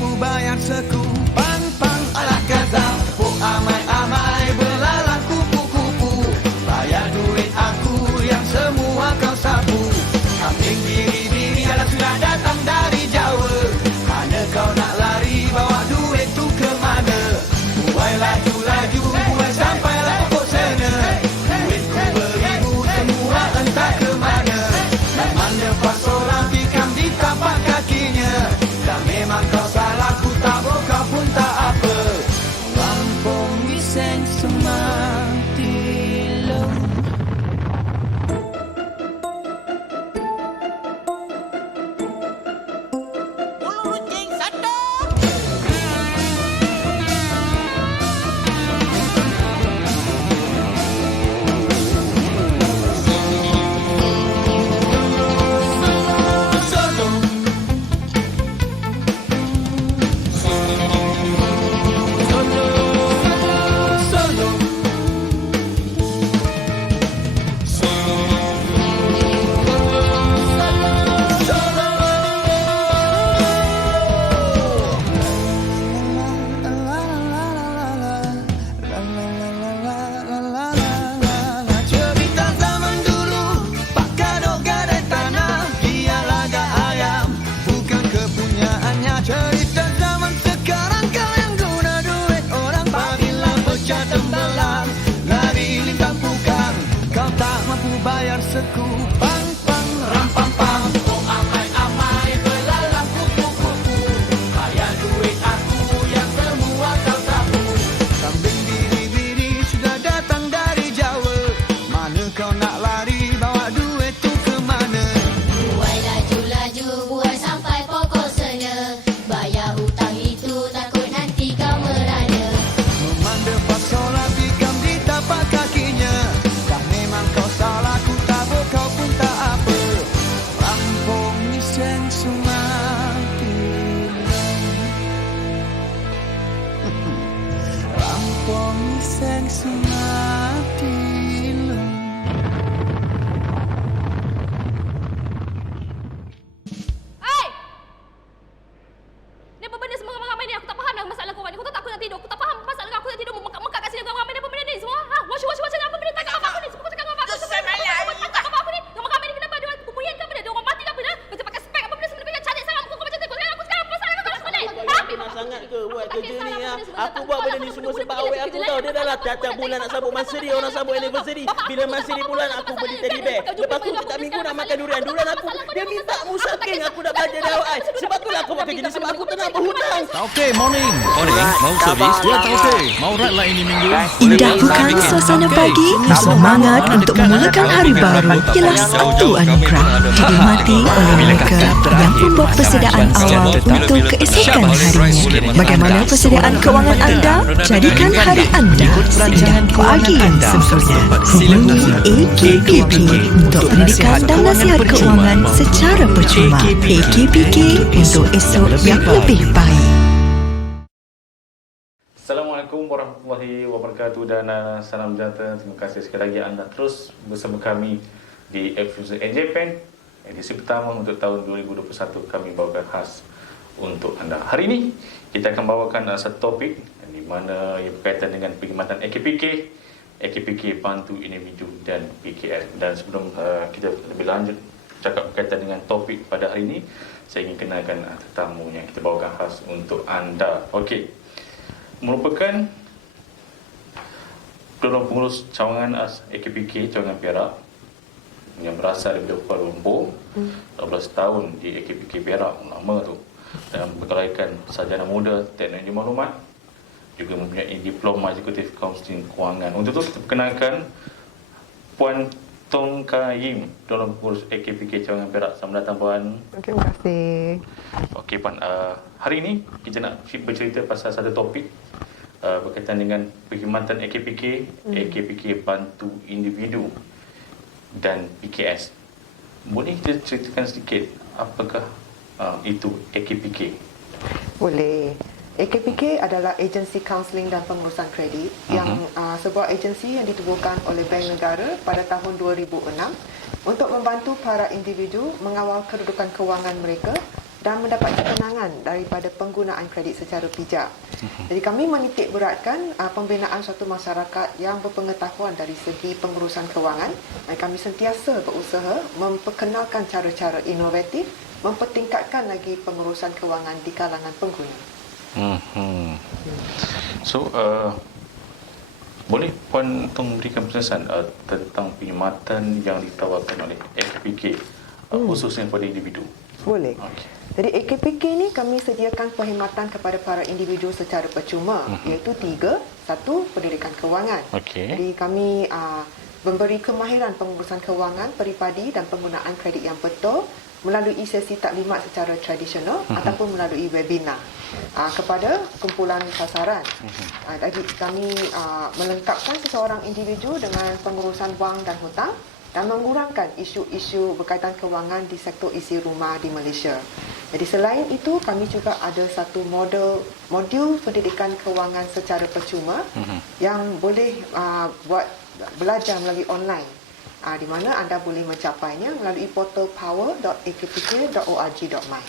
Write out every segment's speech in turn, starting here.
mampu bayar sekupang pang alah gazam. Oh amai-amai belalang kupu-kupu, bayar duit aku yang semua kau sapu. Kambing biri-biri alah sudah datang dari Jawa. Mana kau nak lari bawa duit tu ke mana? Buai laju-laju, buai sampailah pokok sana. Duitku beribu semua entah ke mana. Memang lepas orang tikam di tapak kakinya. Dan memang kau salah, ku tak mau kau pun tak apa. Lampung iseng semati lem. Bulu runcing sadar. Cerita zaman dulu, Pak Kadok gadai tanah, dia laga ayam, bukan kepunyaannya. Cerita zaman sekarang, kau yang guna duit orang, apabila pecah tembelang, lari lintang pukang, kau tak mampu bayar sekupang pang rampang pang. Oh amai-amai belalang kupu-kupu, bayar duit aku yang semua kau sapu. Kambing biri-biri sudah datang dari Jawa. Mana kau nak lari bawa duit tu ke mana? Buai laju-laju, buai sampai pokok sana. Bayar hutang itu takut nanti kau merana. Memanda pasola tikam di tapak kakinya. Dah memang kau salah, ku tabur kau pun tak apa. Lampung iseng semati lem. Lampung iseng semati lem. Hai! Ni apa benda semua ramai-ramai ni? Aku tak faham dah masalah kau ni. Kau tahu tak aku nak tidur? Aku tak faham masalah kau. Aku nak tidur mengkak-mengkak kat sini. Kau ramai ni apa benda ni semua? Ha? Wash apa benda? Cakap apa aku ni? Semua kau cakap apa aku? Susah malam. Cakap apa aku ni? Ramai-ramai ni kenapa? Dia orang pembuyan ke apa dia? Dia orang mati ke apa dah? Macam pakai spek apa benda sebenarnya? Cantik sangat muka kau macam tu. Kau cakap aku sekarang apa masalah kau nak balik? Ha? Nak sangat ke buat Tak kerja kisah ni lah, ya? benda semua Aku tak buat tahu. benda ni Aku semua boleh sebab pergi awet kerja aku lain. tahu. Dia dah lah tiap-tiap bulan nak sambut mansuri, orang sambut anniversary. Bila mansuri bulan aku beli teddy bear. Lepas tu setiap minggu nak makan durian. Durian aku, dia minta musaking aku nak belajar dia awet. Sebab tu lah aku buat kerja ni. Sebab aku tak nak berhutang. Tauke, morning. Morning, mau servis? Ya, Tauke. Mau rat lah ini minggu. Indah bukan suasana pagi, semangat untuk memulakan hari baru ialah satu anugerah dinikmati oleh mereka yang membuat persediaan awal untuk keesokan harinya. Bagaimana persediaan kewangan anda? Jadikan hari anda seindah pagi yang sempurna. Hubungi AKPK untuk pendidikan dan nasihat kewangan secara percuma. AKPK untuk esok yang lebih baik. Assalamualaikum warahmatullahi wabarakatuh dan salam sejahtera. Terima kasih sekali lagi anda terus bersama kami di Fusion Japan. Edisi pertama untuk tahun 2021 kami bawakan khas untuk anda. Hari ini kita akan bawakan satu topik di mana ia berkaitan dengan perkhidmatan AKPK bantu individu dan PKS. Dan sebelum kita lebih lanjut cakap berkaitan dengan topik pada hari ini, saya ingin kenalkan tetamu yang kita bawakan khas untuk anda. Okey. Merupakan Perdana Pengurus Cawangan AKPK Cawangan Perak yang berasal dari Kuala Lumpur. 12 tahun di AKPK Perak, lama tu, dan berkelaikan sarjana muda teknologi maklumat, juga mempunyai diploma eksekutif kaunseling kewangan. Untuk itu kita perkenalkan Puan Tong Kayim, Perdana Pengurus AKPK Cawangan Perak. Selamat datang Puan. Terima kasih. Okey Puan, hari ini kita nak bercerita pasal satu topik berkaitan dengan perkhidmatan AKPK bantu individu dan PKS. Boleh kita ceritakan sedikit apakah itu AKPK? Boleh. AKPK adalah agensi kaunseling dan pengurusan kredit yang sebuah agensi yang ditubuhkan oleh Bank Negara pada tahun 2006 untuk membantu para individu mengawal kedudukan kewangan mereka dan mendapat ketenangan daripada penggunaan kredit secara bijak. Jadi kami menitik beratkan pembinaan suatu masyarakat yang berpengetahuan dari segi pengurusan kewangan, dan kami sentiasa berusaha memperkenalkan cara-cara inovatif mempertingkatkan lagi pengurusan kewangan di kalangan pengguna. So, boleh Puan Tong berikan penjelasan tentang perkhidmatan yang ditawarkan oleh AKPK khususnya kepada individu? Boleh. Okey. Jadi AKPK ni kami sediakan perkhidmatan kepada para individu secara percuma, iaitu 3. 1. Pendidikan kewangan. Okey. Jadi kami memberi kemahiran pengurusan kewangan peribadi dan penggunaan kredit yang betul melalui sesi taklimat secara tradisional ataupun melalui webinar kepada kumpulan sasaran. Jadi kami melengkapkan seseorang individu dengan pengurusan wang dan hutang dan mengurangkan isu-isu berkaitan kewangan di sektor isi rumah di Malaysia. Jadi selain itu, kami juga ada satu modul pendidikan kewangan secara percuma yang boleh buat belajar melalui online, di mana anda boleh mencapainya melalui portal power.akpk.org.my.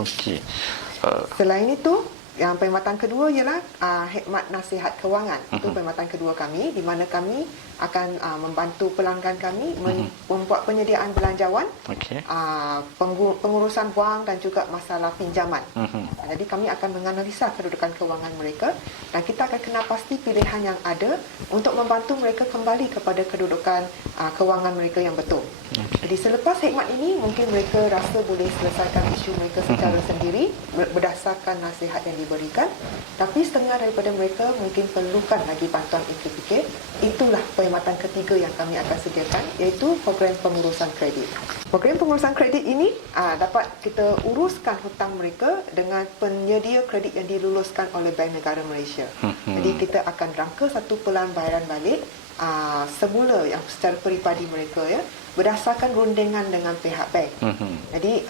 Okey. Selain itu, yang perkhidmatan kedua ialah khidmat nasihat kewangan. Itu perkhidmatan kedua kami, di mana kami akan membantu pelanggan kami membuat penyediaan belanjawan, pengurusan wang dan juga masalah pinjaman. Jadi kami akan menganalisa kedudukan kewangan mereka dan kita akan kenal pasti pilihan yang ada untuk membantu mereka kembali kepada kedudukan kewangan mereka yang betul. Jadi selepas khidmat ini, mungkin mereka rasa boleh selesaikan isu mereka secara sendiri berdasarkan nasihat yang diberikan, tapi setengah daripada mereka mungkin perlukan lagi bantuan AKPK. Itulah perkhidmatan ketiga yang kami akan sediakan, iaitu program pengurusan kredit. Program pengurusan kredit ini dapat kita uruskan hutang mereka dengan penyedia kredit yang diluluskan oleh Bank Negara Malaysia. Jadi kita akan rangka satu pelan bayaran balik semula yang secara peribadi mereka, ya, berdasarkan rundingan dengan pihak bank. Jadi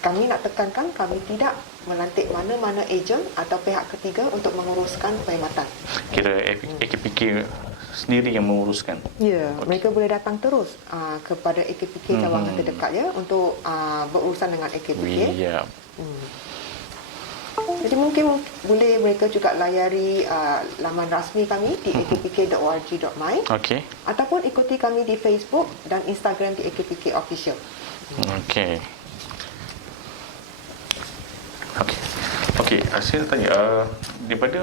kami nak tekankan, kami tidak melantik mana-mana ejen atau pihak ketiga untuk menguruskan perkhidmatan. Kira AKPK sendiri yang menguruskan? Ya, mereka boleh datang terus kepada AKPK cawangan terdekat, ya, untuk berurusan dengan AKPK. Ya. Jadi mungkin boleh mereka juga layari laman rasmi kami di akpk.org.my, ataupun ikuti kami di Facebook dan Instagram di AKPK Official. Okey, saya tanya daripada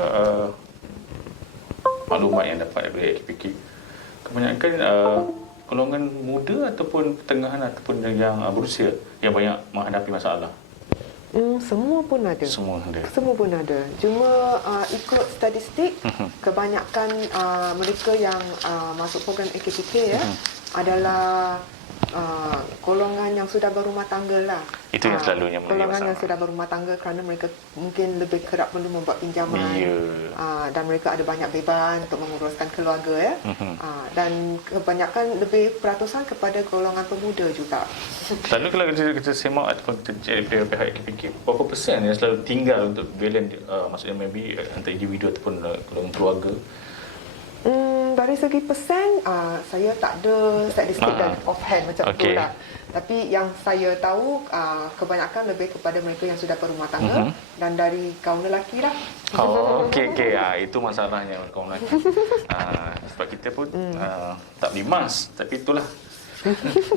maklumat yang dapat daripada AKPK, kebanyakan golongan muda ataupun pertengahan ataupun yang berusia yang banyak menghadapi masalah? Semua pun ada. Semua pun ada. Cuma ikut statistik, kebanyakan mereka yang masuk program AKPK, ya, adalah golongan yang sudah berumah tangga lah. Itu yang selalunya golongan yang sudah berumah tangga kerana mereka mungkin lebih kerap perlu membuat pinjaman, dan mereka ada banyak beban untuk menguruskan keluarga, ya. Dan kebanyakan lebih peratusan kepada golongan pemuda juga. Lalu kalau kita semak ataupun kita cari pihak AKPK, berapa persen yang selalu tinggal untuk balance, maksudnya maybe antara individu ataupun golongan keluarga? Dari segi persen, saya tak ada statistik dan offhand macam tu lah. Tapi yang saya tahu, kebanyakan lebih kepada mereka yang sudah berumah tangga dan dari kaum lelaki lah. Itu masalahnya kaum lelaki. Sebab kita pun tak beli emas, tapi itulah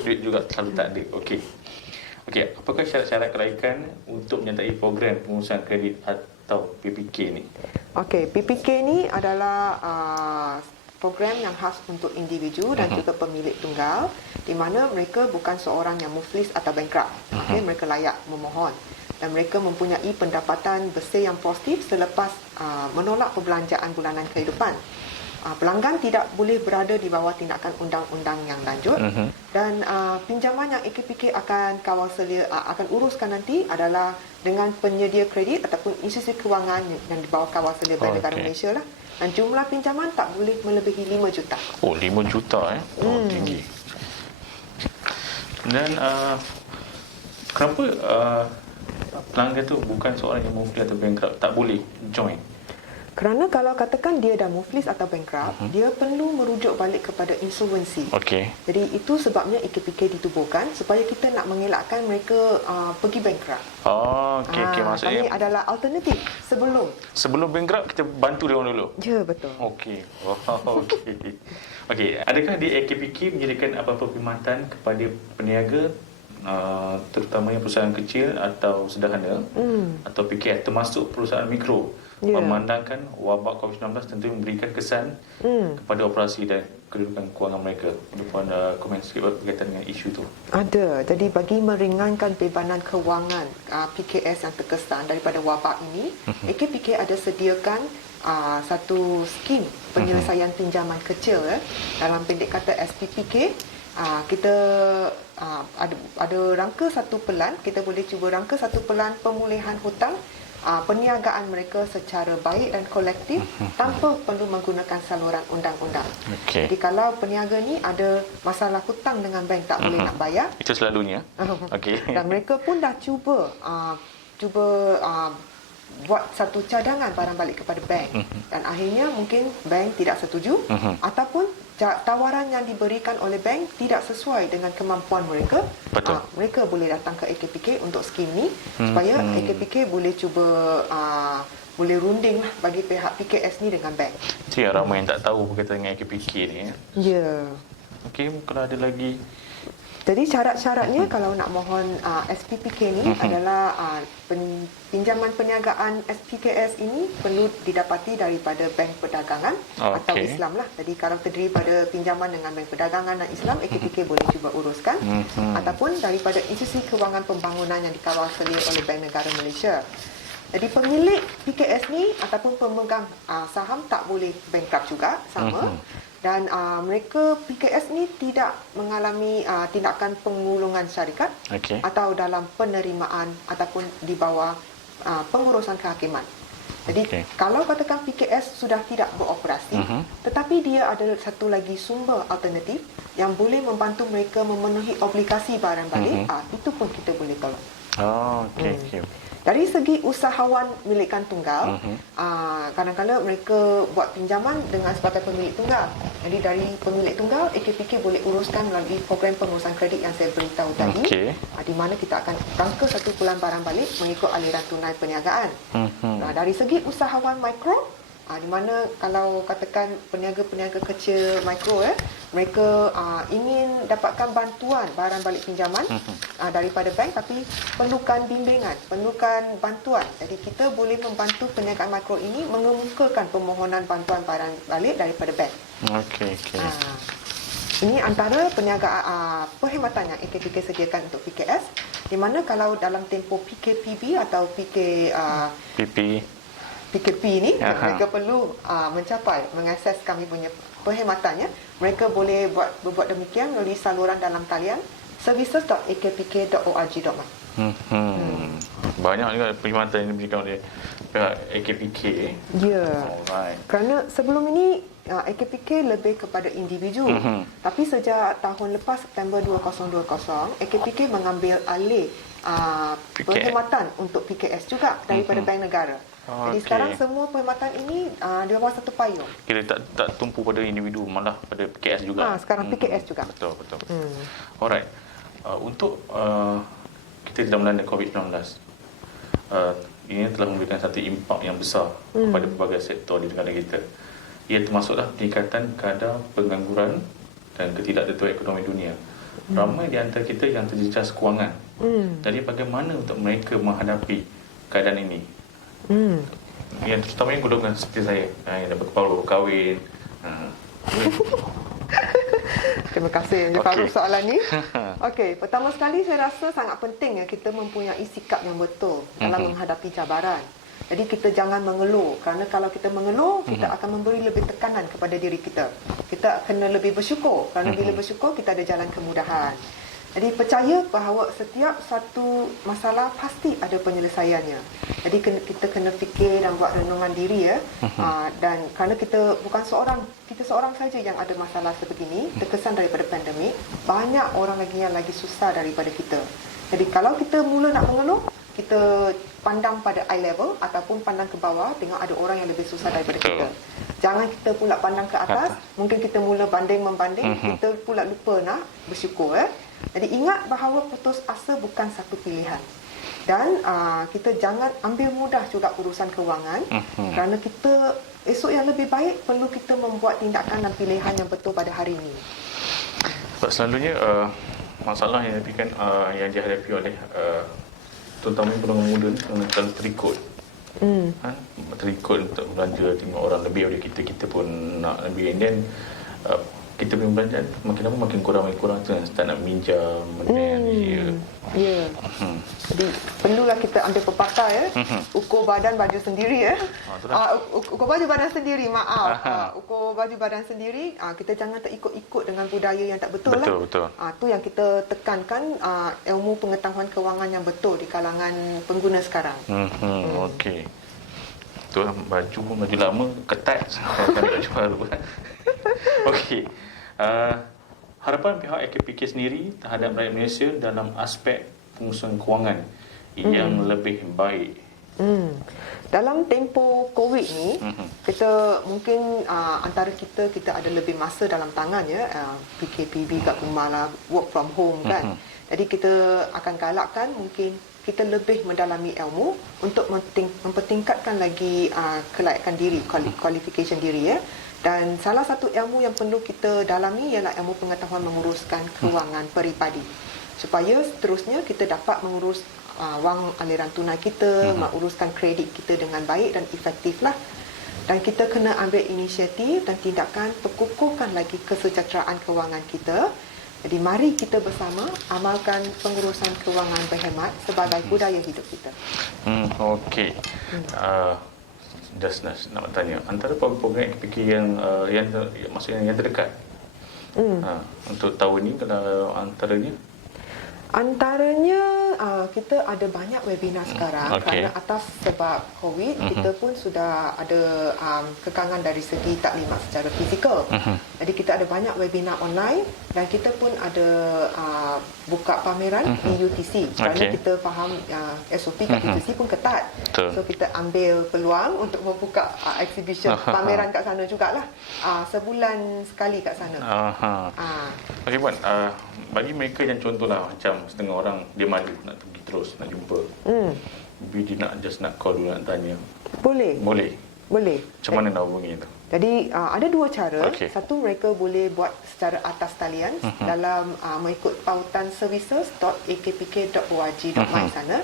duit juga selalu tak ada. Okey, apakah syarat-syarat kelaikan untuk menyertai program pengurusan kredit atau PPK ni? PPK ni adalah program yang khas untuk individu dan juga pemilik tunggal, di mana mereka bukan seorang yang muflis atau bankrupt. Mereka layak memohon dan mereka mempunyai pendapatan bersih yang positif selepas menolak perbelanjaan bulanan kehidupan. Pelanggan tidak boleh berada di bawah tindakan undang-undang yang lanjut, dan pinjaman yang AKPK akan kawal selia akan uruskan nanti adalah dengan penyedia kredit ataupun institusi kewangan yang di bawah kawal selia Bank Negara Malaysia lah. Dan jumlah pinjaman tak boleh melebihi 5 juta. 5 juta tinggi. Dan kenapa pelanggan tu bukan seorang yang muflis atau bankrupt tak boleh join? Kerana kalau katakan dia dah muflis atau bankrupt, dia perlu merujuk balik kepada insolvency. Okey. Jadi itu sebabnya AKPK ditubuhkan supaya kita nak mengelakkan mereka pergi bankrupt. Oh, okey, maksudnya Kami adalah alternatif sebelum bankrupt kita bantu dia orang dulu. Ya, betul. Okey. Okey. Okey, adakah di AKPK menyediakan apa-apa perkhidmatan kepada peniaga terutamanya perusahaan kecil atau sederhana atau PKS termasuk perusahaan mikro? Memandangkan wabak COVID-19 tentu memberikan kesan kepada operasi dan kedudukan kewangan mereka. Puan komen sikit berkaitan dengan isu itu. Ada. Jadi bagi meringankan bebanan kewangan PKS yang terkesan daripada wabak ini, AKPK ada sediakan satu skim penyelesaian pinjaman kecil. Dalam pendek kata SPPK. Kita ada rangka satu pelan. Kita boleh cuba rangka satu pelan pemulihan hutang perniagaan mereka secara baik dan kolektif tanpa perlu menggunakan saluran undang-undang. Jadi kalau peniaga ni ada masalah hutang dengan bank tak boleh nak bayar, itu selalunya. Okey. Dan mereka pun dah cuba buat satu cadangan barang balik kepada bank dan akhirnya mungkin bank tidak setuju ataupun tawaran yang diberikan oleh bank tidak sesuai dengan kemampuan mereka. Betul. Mereka boleh datang ke AKPK untuk skim ni supaya AKPK boleh cuba boleh runding lah bagi pihak PKS ni dengan bank. Itu yang ramai yang tak tahu berkaitan dengan AKPK ni. Ya. Okey, kalau ada lagi. Jadi syarat-syaratnya kalau nak mohon SPPK ni adalah pinjaman perniagaan SPKS ini perlu didapati daripada bank perdagangan atau Islam lah. Jadi kalau terdiri pada pinjaman dengan bank perdagangan dan Islam, AKPK boleh cuba uruskan ataupun daripada institusi kewangan pembangunan yang dikawal selia oleh Bank Negara Malaysia. Jadi pemilik PKS ni ataupun pemegang saham tak boleh bankrupt juga, sama. Dan mereka PKS ni tidak mengalami tindakan pengulungan syarikat atau dalam penerimaan ataupun di bawah pengurusan kehakiman. Jadi kalau katakan PKS sudah tidak beroperasi, tetapi dia ada satu lagi sumber alternatif yang boleh membantu mereka memenuhi obligasi barang balik, itu pun kita boleh tolong. Okey. Dari segi usahawan milikan tunggal, kadang-kadang mereka buat pinjaman dengan sebagai pemilik tunggal. Jadi dari pemilik tunggal, AKPK boleh uruskan melalui program pengurusan kredit yang saya beritahu tadi, di mana kita akan rangka satu bulan barang balik mengikut aliran tunai perniagaan. Dari segi usahawan mikro, di mana kalau katakan peniaga-peniaga kecil mikro mereka ingin dapatkan bantuan barang balik pinjaman daripada bank tapi perlukan bimbingan, perlukan bantuan. Jadi kita boleh membantu perniagaan mikro ini mengemukakan permohonan bantuan barang balik daripada bank. Ini antara perniagaan perkhidmatan yang AKPK sediakan untuk PKS, di mana kalau dalam tempoh PKPB atau PKP ni mereka perlu mengakses kami punya perkhidmatannya, mereka boleh berbuat demikian melalui saluran dalam talian services.akpk.org.my. Banyak juga perkhidmatan yang diberikan oleh pihak AKPK. Ya. Kerana sebelum ini AKPK lebih kepada individu. Tapi sejak tahun lepas September 2020, AKPK mengambil alih perkhidmatan untuk PKS juga daripada Bank Negara. Jadi sekarang semua perkhidmatan ini di bawah satu payung. Kira tak tumpu pada individu, malah pada PKS juga. Sekarang PKS juga. Betul. Alright. Untuk kita dalam melanda COVID-19, ini telah memberikan satu impak yang besar kepada pelbagai sektor di negara kita. Ia termasuklah peningkatan kadar pengangguran dan ketidaktentuan ekonomi dunia. Ramai di antara kita yang terjejas kewangan. Jadi bagaimana untuk mereka menghadapi keadaan ini? Yang terutamanya golongan seperti saya yang dapat baru kahwin. Terima kasih Farouk soalan ni. Okey, pertama sekali saya rasa sangat penting kita mempunyai sikap yang betul dalam menghadapi cabaran. Jadi kita jangan mengeluh, kerana kalau kita mengeluh, kita akan memberi lebih tekanan kepada diri kita. Kita kena lebih bersyukur, kerana bila bersyukur kita ada jalan kemudahan. Jadi percaya bahawa setiap satu masalah pasti ada penyelesaiannya. Jadi kita kena fikir dan buat renungan diri dan kerana kita bukan kita seorang saja yang ada masalah sebegini, terkesan daripada pandemik, banyak orang lagi yang lagi susah daripada kita. Jadi kalau kita mula nak mengeluh, kita pandang pada eye level ataupun pandang ke bawah, tengok ada orang yang lebih susah daripada kita. Jangan kita pula pandang ke atas, mungkin kita mula banding-membanding, kita pula lupa nak bersyukur. Jadi ingat bahawa putus asa bukan satu pilihan. Dan kita jangan ambil mudah juga urusan kewangan, kerana kita esok yang lebih baik perlu kita membuat tindakan dan pilihan yang betul pada hari ini. Sebab selalunya masalah yang dihadapi oleh terutama pengguna muda ni terlalu terikut. Terikut untuk belanja, tengok orang lebih dari kita pun nak lebih, and then kita punya belanjaan makin lama makin kurang start nak minjam Jadi perlulah kita ambil pepatah ukur badan baju sendiri ukur baju badan sendiri ukur baju badan sendiri, kita jangan terikut-ikut dengan budaya yang tak betul. Tu yang kita tekankan, ilmu pengetahuan kewangan yang betul di kalangan pengguna sekarang. Okey. Tu baju lama ketat baju baru. Okey. Harapan pihak AKPK sendiri terhadap rakyat Malaysia dalam aspek pengurusan kewangan yang lebih baik. Dalam tempoh COVID ni, kita mungkin antara kita ada lebih masa dalam tangan PKPB kat rumah lah, work from home kan. Jadi kita akan galakkan mungkin kita lebih mendalami ilmu untuk mempertingkatkan lagi kelayakan diri, qualification diri Dan salah satu ilmu yang perlu kita dalami ialah ilmu pengetahuan menguruskan kewangan peribadi. Supaya seterusnya kita dapat mengurus wang aliran tunai kita, menguruskan kredit kita dengan baik dan efektif lah. Dan kita kena ambil inisiatif dan tindakan perkukuhkan lagi kesejahteraan kewangan kita. Jadi mari kita bersama amalkan pengurusan kewangan berhemat sebagai budaya hidup kita. Okey. Just nak tanya, antara program AKPK maksudnya yang terdekat untuk tahun ni, kalau antaranya kita ada banyak webinar sekarang kerana atas sebab COVID kita pun sudah ada kekangan dari segi taklimat secara fizikal. Jadi kita ada banyak webinar online dan kita pun ada buka pameran di UTC kerana kita faham SOP kat UTC pun ketat. So kita ambil peluang untuk membuka exhibition pameran kat sana jugalah. Sebulan sekali kat sana. Okey Puan, bagi mereka yang contohlah macam setengah orang dia malu nak pergi terus nak jumpa. Dia nak call dulu nak tanya. Boleh. Macam mana nak hubungi tu? Jadi ada dua cara. Satu, mereka boleh buat secara atas talian dalam mengikut pautan services.akpk.org.my sana.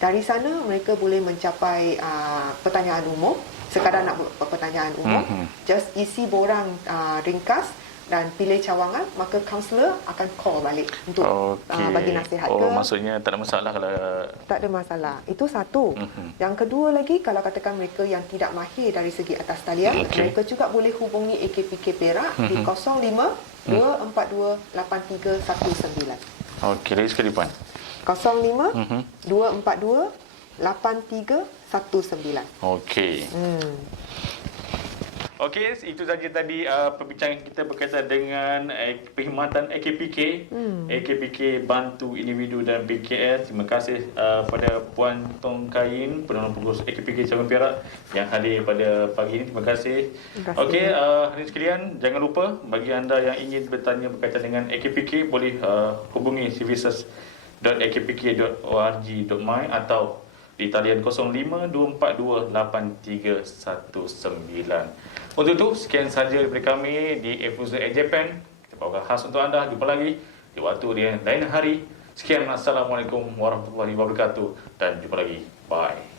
Dari sana mereka boleh mencapai pertanyaan umum. Sekadar nak buat pertanyaan umum, just isi borang ringkas dan pilih cawangan, maka kaunselor akan call balik untuk bagi nasihat. Maksudnya tak ada masalah kalau... Tak ada masalah. Itu satu. Yang kedua lagi, kalau katakan mereka yang tidak mahir dari segi atas talian, mereka juga boleh hubungi AKPK Perak di 05 242 8319. Okey, lagi sekali Puan. 05 242 8319. Okey. Okey, itu saja tadi perbincangan kita berkaitan dengan perkhidmatan AKPK. AKPK bantu individu dan PKL. Terima kasih pada Puan Tong Kain, Perdana Pengurus AKPK Cabang Perak yang hadir pada pagi ini. Terima kasih. Okey, hadirin sekalian, jangan lupa bagi anda yang ingin bertanya berkaitan dengan AKPK boleh hubungi services.akpk.org.my atau di talian 05-242-8319. Untuk itu, sekian sahaja daripada kami di Efusion Japan. Kita bawakan khas untuk anda. Jumpa lagi di waktu di lain hari. Sekian, Assalamualaikum warahmatullahi wabarakatuh. Dan jumpa lagi. Bye.